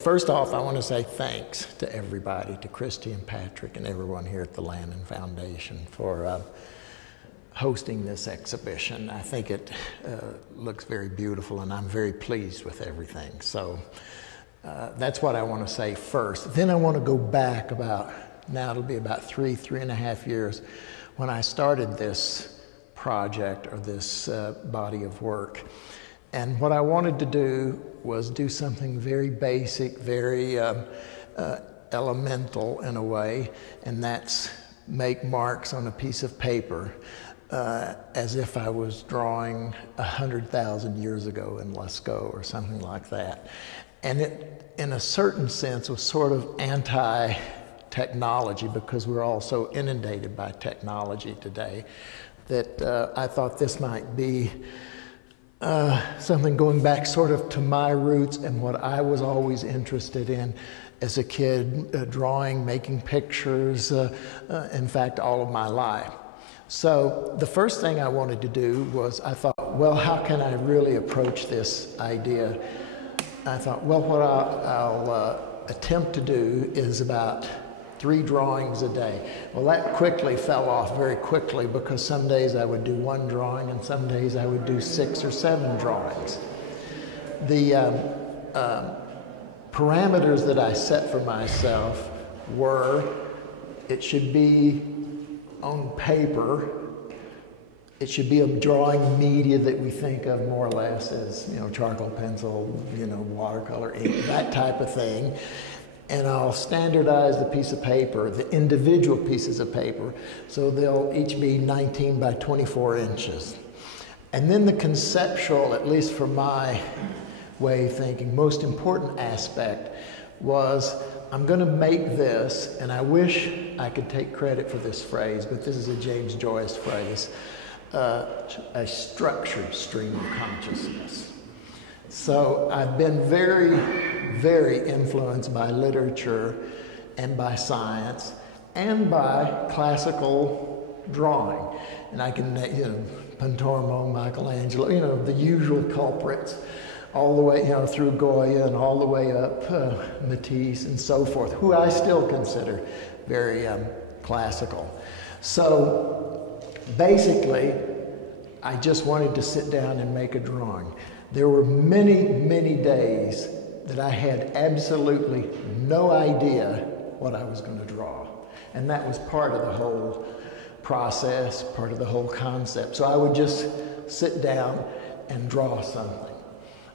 First off, I want to say thanks to everybody, to Christy and Patrick and everyone here at the Lannan Foundation for hosting this exhibition. I think it looks very beautiful, and I'm very pleased with everything. So that's what I want to say first. Then I want to go back about, now it'll be about three and a half years, when I started this project or this body of work. And what I wanted to do was do something very basic, very elemental in a way, and that's make marks on a piece of paper as if I was drawing 100,000 years ago in Lascaux or something like that. And it, in a certain sense, was sort of anti-technology, because we're all so inundated by technology today, that I thought this might be something going back sort of to my roots and what I was always interested in as a kid, drawing, making pictures, in fact, all of my life. So the first thing I wanted to do was, I thought, well, how can I really approach this idea? I thought, well, what I'll attempt to do is about 3 drawings a day. Well, that quickly fell off very quickly, because some days I would do 1 drawing and some days I would do 6 or 7 drawings. The parameters that I set for myself were, it should be on paper, it should be a drawing media that we think of more or less as, you know, charcoal pencil, you know, watercolor ink, that type of thing. And I'll standardize the piece of paper, the individual pieces of paper, so they'll each be 19 by 24 inches. And then the conceptual, at least for my way of thinking, most important aspect was, I'm going to make this, and I wish I could take credit for this phrase, but this is a James Joyce phrase, a structured stream of consciousness. So I've been very, very influenced by literature and by science and by classical drawing. And I can, you know, Pontormo, Michelangelo, you know, the usual culprits, all the way, you know, through Goya and all the way up Matisse and so forth, who I still consider very classical. So basically, I just wanted to sit down and make a drawing. There were many, many days that I had absolutely no idea what I was going to draw. And that was part of the whole process, part of the whole concept. So I would just sit down and draw something.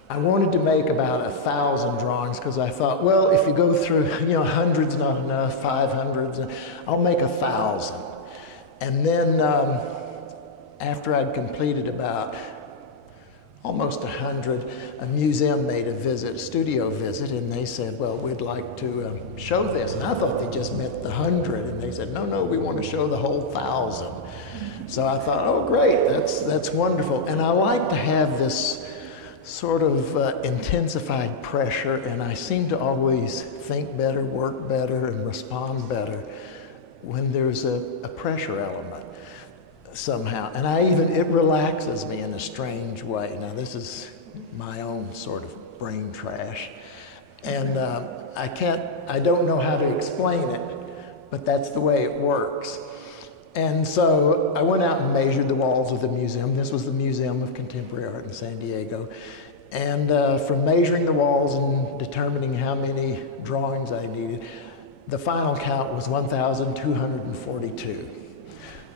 I wanted to make about 1,000 drawings, because I thought, well, if you go through, you know, hundreds not enough, 500s, I'll make 1,000. And then after I'd completed about almost 100, a museum made a visit, a studio visit, and they said, well, we'd like to show this. And I thought they just meant the 100, and they said, no, no, we want to show the whole 1,000. So I thought, oh, great, that's wonderful. And I like to have this sort of intensified pressure, and I seem to always think better, work better, and respond better when there's a pressure element somehow. And it relaxes me in a strange way. Now, this is my own sort of brain trash. And I don't know how to explain it, but that's the way it works. And so I went out and measured the walls of the museum. This was the Museum of Contemporary Art in San Diego. And from measuring the walls and determining how many drawings I needed, the final count was 1,242.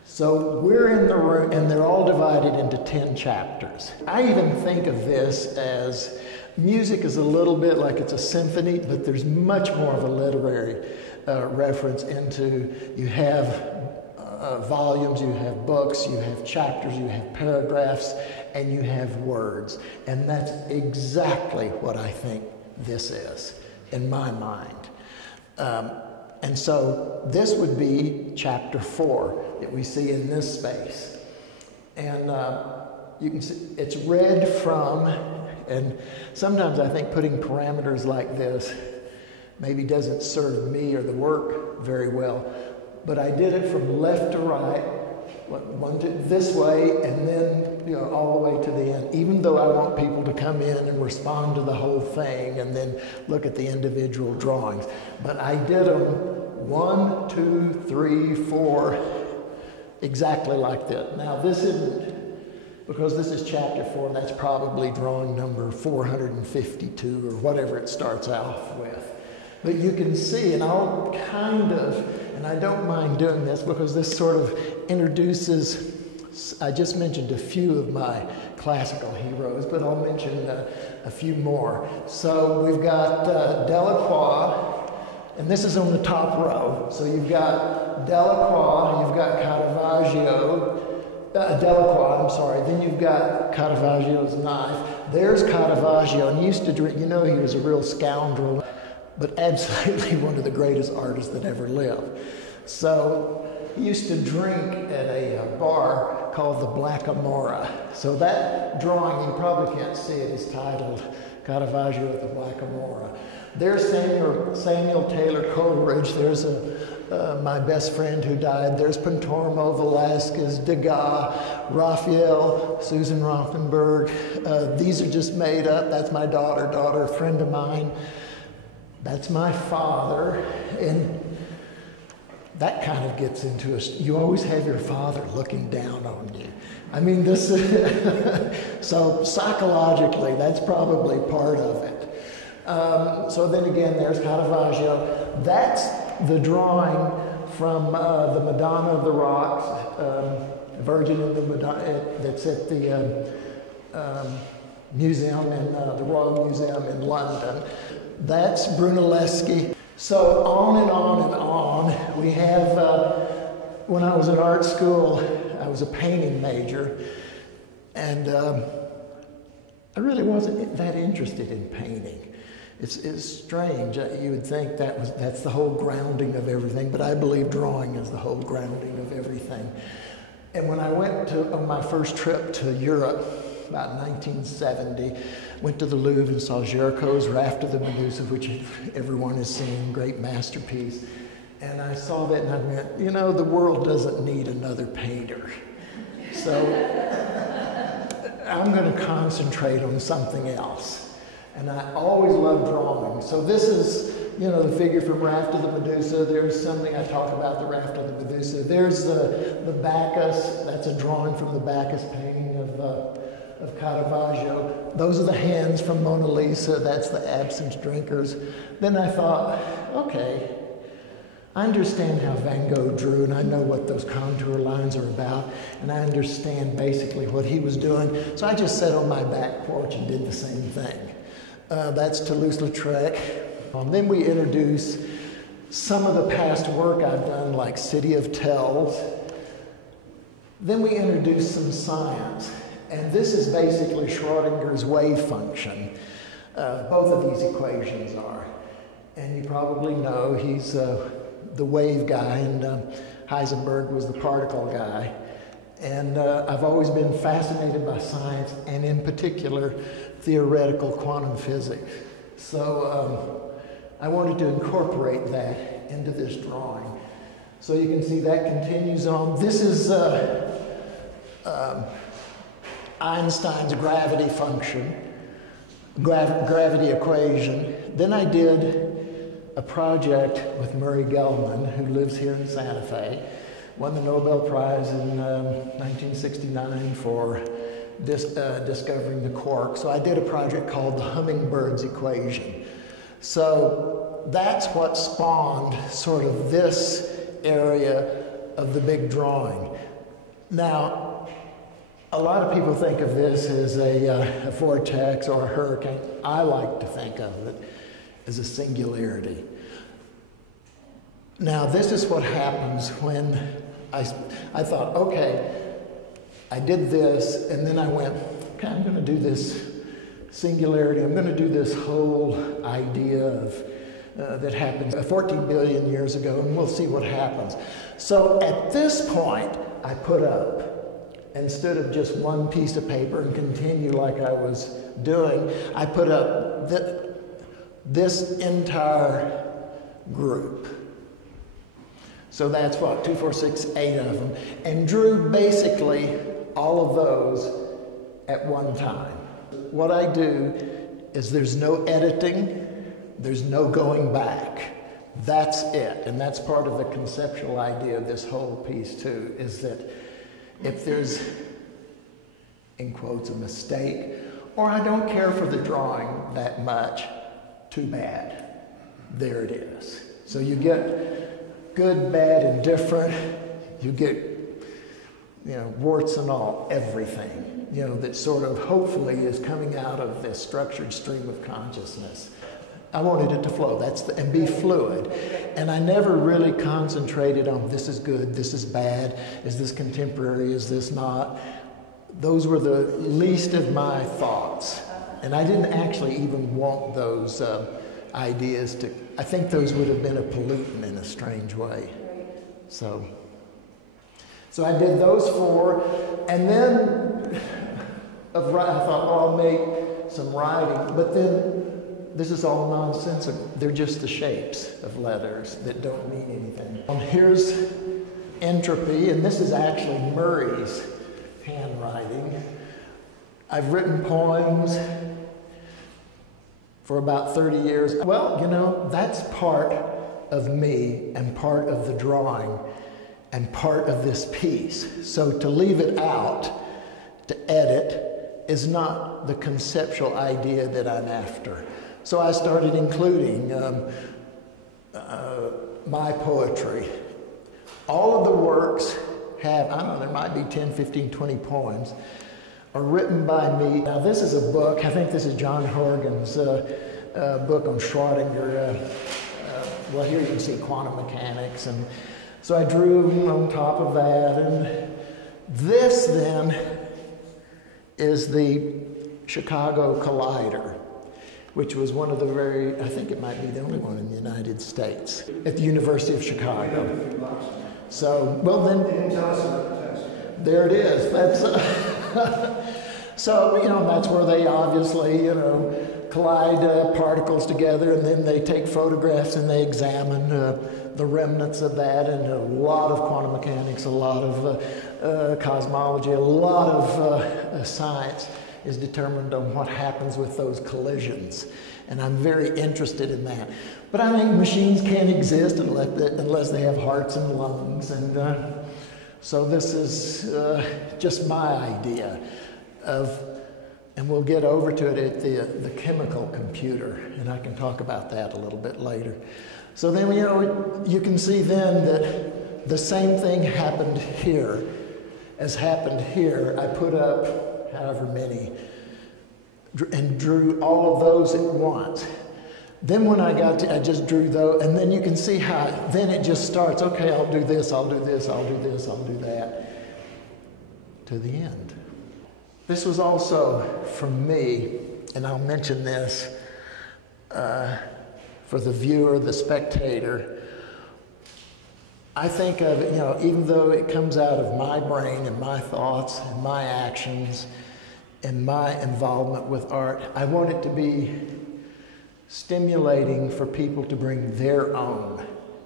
So we're in the room, and they're all divided into 10 chapters. I even think of this as, music is a little bit like it's a symphony, but there's much more of a literary reference into, you have volumes, you have books, you have chapters, you have paragraphs, and you have words. And that's exactly what I think this is, in my mind. And so this would be chapter 4 that we see in this space. And you can see it's read from, and sometimes I think putting parameters like this maybe doesn't serve me or the work very well, but I did it from left to right, this way, and then all the way to the end, even though I want people to come in and respond to the whole thing and then look at the individual drawings. But I did them 1, 2, 3, 4, exactly like that. Now this isn't, because this is chapter 4, that's probably drawing number 452 or whatever it starts off with. But you can see, and I'll kind of, and I don't mind doing this because this sort of introduces, I just mentioned a few of my classical heroes, but I'll mention a few more. So we've got Delacroix, and this is on the top row. So you've got Delacroix, you've got Caravaggio, Delacroix, I'm sorry, then you've got Caravaggio's knife. There's Caravaggio, and he used to drink, he was a real scoundrel, but absolutely one of the greatest artists that ever lived. So he used to drink at a bar called the Blackamora. So that drawing, you probably can't see it, is titled Caravaggio at the Blackamora. There's Samuel Taylor Coleridge. There's my best friend who died. There's Pontormo, Velasquez, Degas, Raphael, Susan Rothenberg. These are just made up. That's my daughter, a friend of mine. That's my father, and that kind of gets into us. You always have your father looking down on you. I mean, this is, so psychologically, that's probably part of it. So then again, there's Caravaggio. That's the drawing from the Madonna of the Rocks, Virgin of the Madonna, that's at the museum in the Royal Museum in London. That's Brunelleschi. So on and on and on. We have, when I was at art school, I was a painting major, and I really wasn't that interested in painting. It's strange. You would think that's the whole grounding of everything, but I believe drawing is the whole grounding of everything. And when I went on my first trip to Europe, about 1970, went to the Louvre and saw Géricault's Raft of the Medusa, which everyone has seen, great masterpiece. And I saw that and I went, the world doesn't need another painter. So I'm going to concentrate on something else. And I always loved drawing. So this is, the figure from Raft of the Medusa. There's something I talk about the Raft of the Medusa. There's the Bacchus. That's a drawing from the Bacchus painting of Caravaggio. Those are the hands from Mona Lisa. That's the absinthe drinkers. Then I thought, okay, I understand how Van Gogh drew, and I know what those contour lines are about, and I understand basically what he was doing. So I just sat on my back porch and did the same thing. That's Toulouse-Lautrec. Then we introduce some of the past work I've done, like City of Tells. Then we introduce some science. And this is basically Schrodinger's wave function. Both of these equations are. And you probably know he's the wave guy, and Heisenberg was the particle guy. And I've always been fascinated by science, and in particular, theoretical quantum physics. So I wanted to incorporate that into this drawing. So you can see that continues on. This is Einstein's gravity function, gravity equation. Then I did a project with Murray Gell-Mann, who lives here in Santa Fe, won the Nobel Prize in 1969 for discovering the quark. So I did a project called the Hummingbird's equation. So that's what spawned sort of this area of the big drawing. Now, a lot of people think of this as a vortex or a hurricane. I like to think of it as a singularity. Now, this is what happens when I thought, okay, I did this, and then I went, okay, I'm going to do this singularity. I'm going to do this whole idea of that happened 14 billion years ago, and we'll see what happens. So at this point, I put up, instead of just one piece of paper and continue like I was doing, I put up this entire group. So that's what, 2, 4, 6, 8 of them, and drew basically all of those at one time. What I do is there's no editing, there's no going back. That's it. And that's part of the conceptual idea of this whole piece too, is that if there's, in quotes, a mistake, or I don't care for the drawing that much, too bad. There it is. So you get good, bad, and different. You get, warts and all, everything, that sort of hopefully is coming out of this structured stream of consciousness. I wanted it to flow, and be fluid. And I never really concentrated on this is good, this is bad, is this contemporary, is this not. Those were the least of my thoughts. And I didn't actually even want those ideas to, I think those would have been a pollutant in a strange way. So I did those 4, and then I thought, I'll make some writing, but then this is all nonsensical. They're just the shapes of letters that don't mean anything. Here's Entropy, and this is actually Murray's handwriting. I've written poems for about 30 years. Well, that's part of me and part of the drawing and part of this piece. So to leave it out, to edit, is not the conceptual idea that I'm after. So I started including my poetry. All of the works have, I don't know, there might be 10, 15, 20 poems, are written by me. Now this is a book, I think this is John Horgan's book on Schrödinger. Well, here you can see quantum mechanics. And so I drew on top of that. And this then is the Chicago Collider, which was one of the I think it might be the only one in the United States, at the University of Chicago. So, well then, there it is. That's, so, that's where they obviously, collide particles together, and then they take photographs and they examine the remnants of that, and a lot of quantum mechanics, a lot of cosmology, a lot of science is determined on what happens with those collisions. And I'm very interested in that. But I think machines can't exist unless they have hearts and lungs. And so this is just my idea of, and we'll get over to it at the chemical computer, and I can talk about that a little bit later. So then, you can see then that the same thing happened here as happened here. I put up however many and drew all of those at once. Then when I just drew those, and then you can see how then it just starts, okay, I'll do this, I'll do this, I'll do this, I'll do that, to the end. This was also, from me, and I'll mention this for the viewer, the spectator, I think of it, even though it comes out of my brain and my thoughts and my actions and my involvement with art, I want it to be stimulating for people to bring their own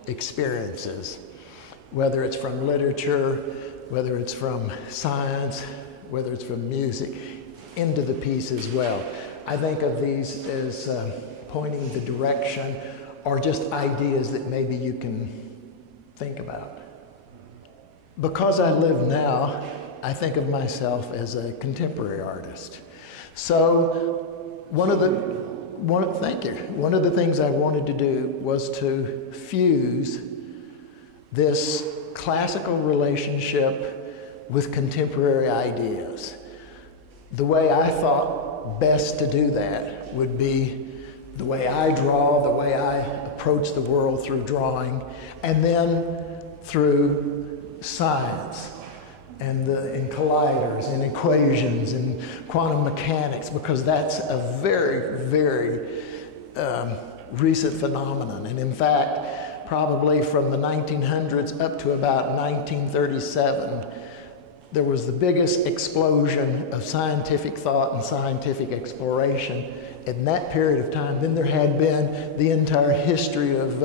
experiences, whether it's from literature, whether it's from science, whether it's from music, into the piece as well. I think of these as pointing the direction or just ideas that maybe you can think about. Because I live now, I think of myself as a contemporary artist. So one of the things I wanted to do was to fuse this classical relationship with contemporary ideas. The way I thought best to do that would be the way I draw, the way I approach the world through drawing, and then through science and colliders and equations and quantum mechanics, because that's a very, very recent phenomenon. And in fact, probably from the 1900s up to about 1937, there was the biggest explosion of scientific thought and scientific exploration in that period of time than there had been the entire history of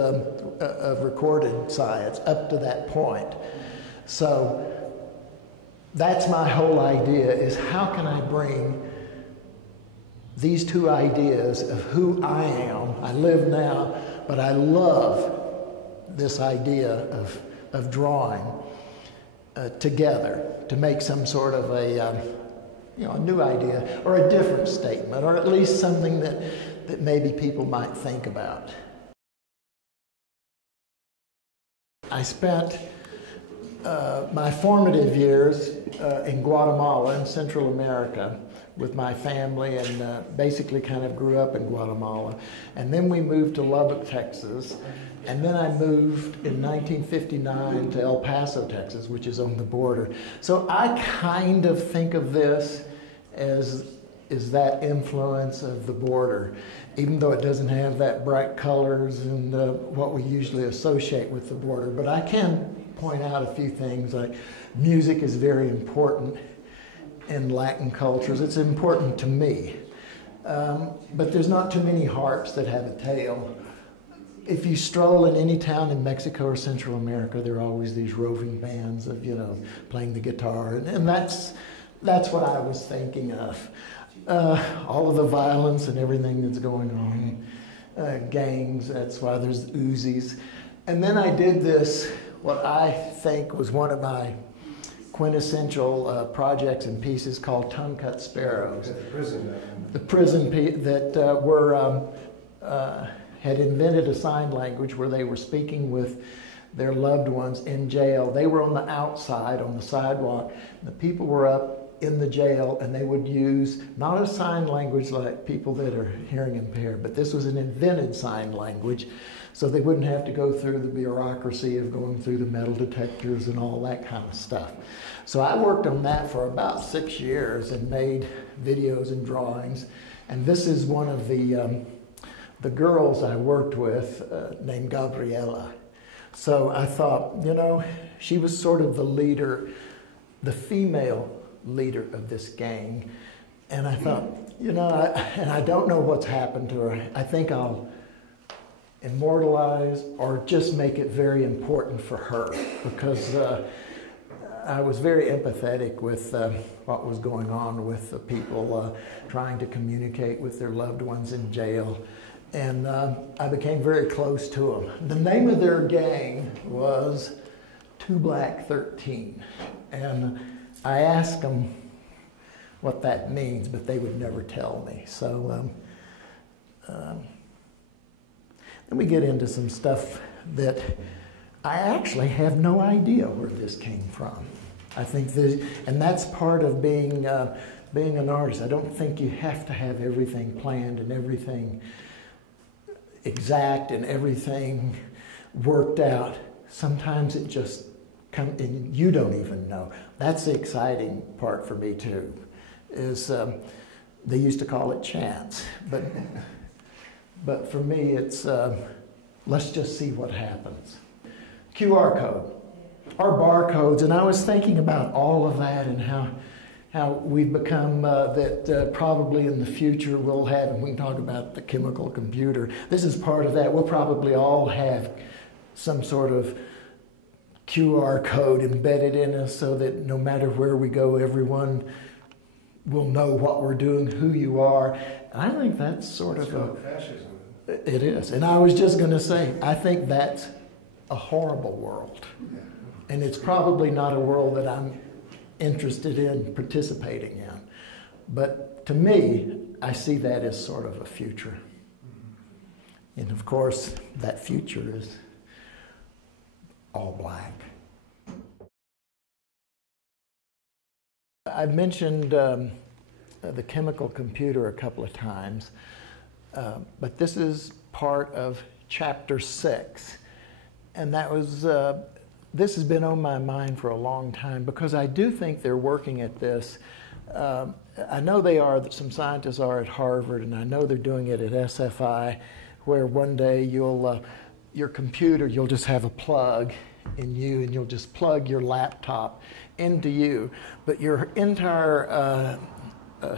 recorded science up to that point. So that's my whole idea, is how can I bring these two ideas of who I am, I live now, but I love this idea of drawing together to make some sort of a new idea or a different statement, or at least something that maybe people might think about. I spent my formative years in Guatemala, in Central America, with my family, and basically kind of grew up in Guatemala. And then we moved to Lubbock, Texas, and then I moved in 1959 to El Paso, Texas, which is on the border. So I kind of think of this as that influence of the border, even though it doesn't have that bright colors and what we usually associate with the border. But I can point out a few things, like music is very important in Latin cultures. It's important to me. But there's not too many harps that have a tail. If you stroll in any town in Mexico or Central America, there are always these roving bands of, playing the guitar. And that's what I was thinking of. All of the violence and everything that's going on. Gangs, that's why there's Uzis. And then I did this, what I think was one of my quintessential projects and pieces, called Tongue Cut Sparrows. The prison that had invented a sign language where they were speaking with their loved ones in jail. They were on the outside, on the sidewalk. The people were up in the jail, and they would use not a sign language like people that are hearing impaired, but this was an invented sign language, so they wouldn't have to go through the bureaucracy of going through the metal detectors and all that kind of stuff. So I worked on that for about 6 years and made videos and drawings. And this is one of the girls I worked with, named Gabriela. So I thought, she was sort of the leader, the female leader of this gang. And I thought, and I don't know what's happened to her. I think I'll immortalize or just make it very important for her, because I was very empathetic with what was going on with the people trying to communicate with their loved ones in jail. And I became very close to them. The name of their gang was 2 Black 13. And I asked them what that means, but they would never tell me. So then we get into some stuff that I actually have no idea where this came from. I think and that's part of being an artist. I don't think you have to have everything planned and everything exact and everything worked out. Sometimes it just comes, and you don't even know. That's the exciting part for me too, is they used to call it chance, but for me it's let's just see what happens. QR code, or barcodes, and I was thinking about all of that and how we've become that probably in the future we'll have, and we can talk about the chemical computer. This is part of that. We'll probably all have some sort of QR code embedded in us so that no matter where we go, everyone will know what we're doing, who you are. And I think that's sort of fascism. It is. And I was just going to say, I think that's a horrible world. And it's probably not a world that I'm interested in participating in. But to me, I see that as sort of a future. And of course, that future is all black. I've mentioned the chemical computer a couple of times, but this is part of chapter 6. And that was, this has been on my mind for a long time, because I do think they're working at this. I know they are, some scientists are at Harvard, and I know they're doing it at SFI, where one day you'll, your computer, you'll just have a plug in you, and you'll just plug your laptop into you. But your entire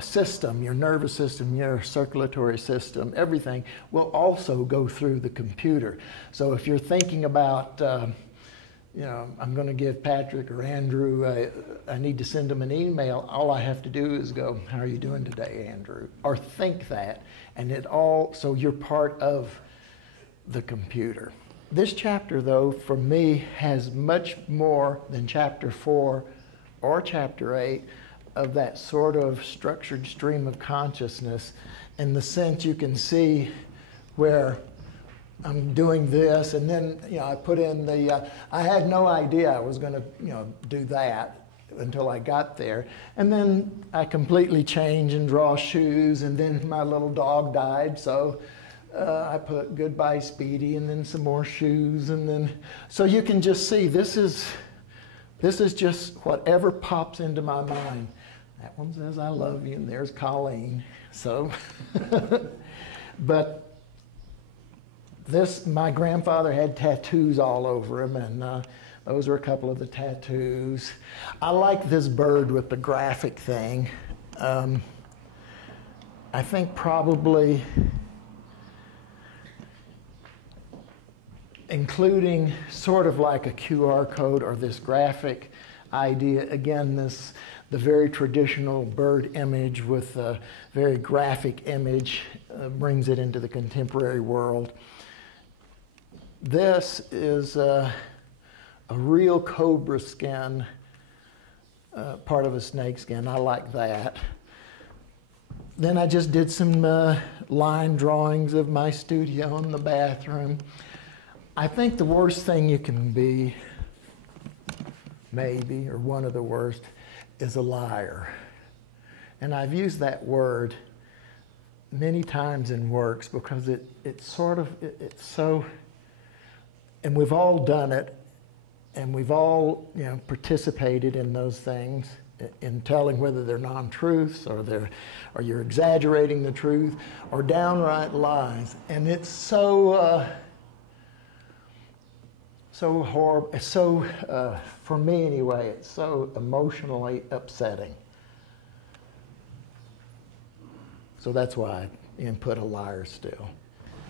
system, your nervous system, your circulatory system, everything will also go through the computer. So if you're thinking about you know, I'm going to give Patrick or Andrew, I need to send them an email. All I have to do is go, how are you doing today, Andrew? Or think that. And it all, so you're part of the computer. This chapter, though, for me, has much more than chapter 4 or chapter 8 of that sort of structured stream of consciousness, in the sense you can see where I'm doing this, and then, you know, I put in the, I had no idea I was going to, you know, do that until I got there. And then I completely change and draw shoes, and then my little dog died, so I put goodbye Speedy, and then some more shoes, and then, so you can just see this is just whatever pops into my mind. That one says I love you, and there's Colleen. So, but this, my grandfather had tattoos all over him, and those are a couple of the tattoos. I like this bird with the graphic thing. I think probably including sort of like a QR code or this graphic idea. Again, the very traditional bird image with a very graphic image brings it into the contemporary world. This is a real cobra skin, part of a snake skin. I like that. Then I just did some line drawings of my studio and the bathroom. I think the worst thing you can be, maybe, or one of the worst, is a liar. And I've used that word many times in works because it's so, and we've all done it, and we've all, you know, participated in those things, in telling whether they're non-truths or you're exaggerating the truth or downright lies. And it's so horrible. It's so, for me anyway, it's so emotionally upsetting. So that's why I input a liar still.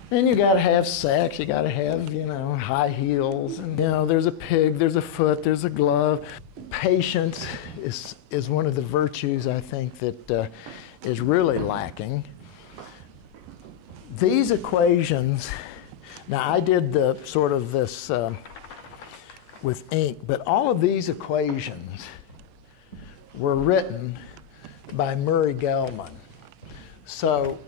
Then you got to have sex. You got to have, you know, high heels. And, you know, there's a pig, there's a foot, there's a glove. Patience is one of the virtues I think that is really lacking. These equations, now I did the sort of this with ink, but all of these equations were written by Murray Gell-Mann. So,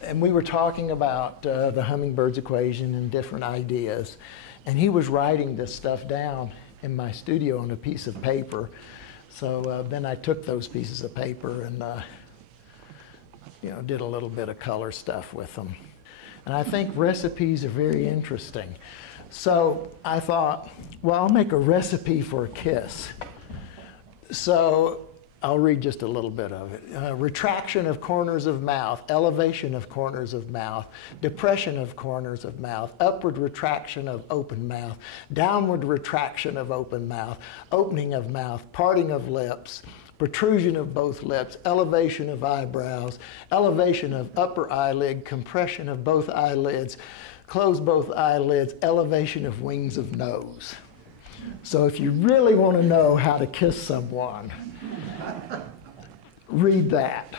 and we were talking about the hummingbird's equation and different ideas, and he was writing this stuff down in my studio on a piece of paper. So then I took those pieces of paper and you know, did a little bit of color stuff with them. And I think recipes are very interesting. So I thought, well, I'll make a recipe for a kiss. So I'll read just a little bit of it. Retraction of corners of mouth, elevation of corners of mouth, depression of corners of mouth, upward retraction of open mouth, downward retraction of open mouth, opening of mouth, parting of lips, protrusion of both lips, elevation of eyebrows, elevation of upper eyelid, compression of both eyelids, close both eyelids, elevation of wings of nose. So if you really want to know how to kiss someone, read that.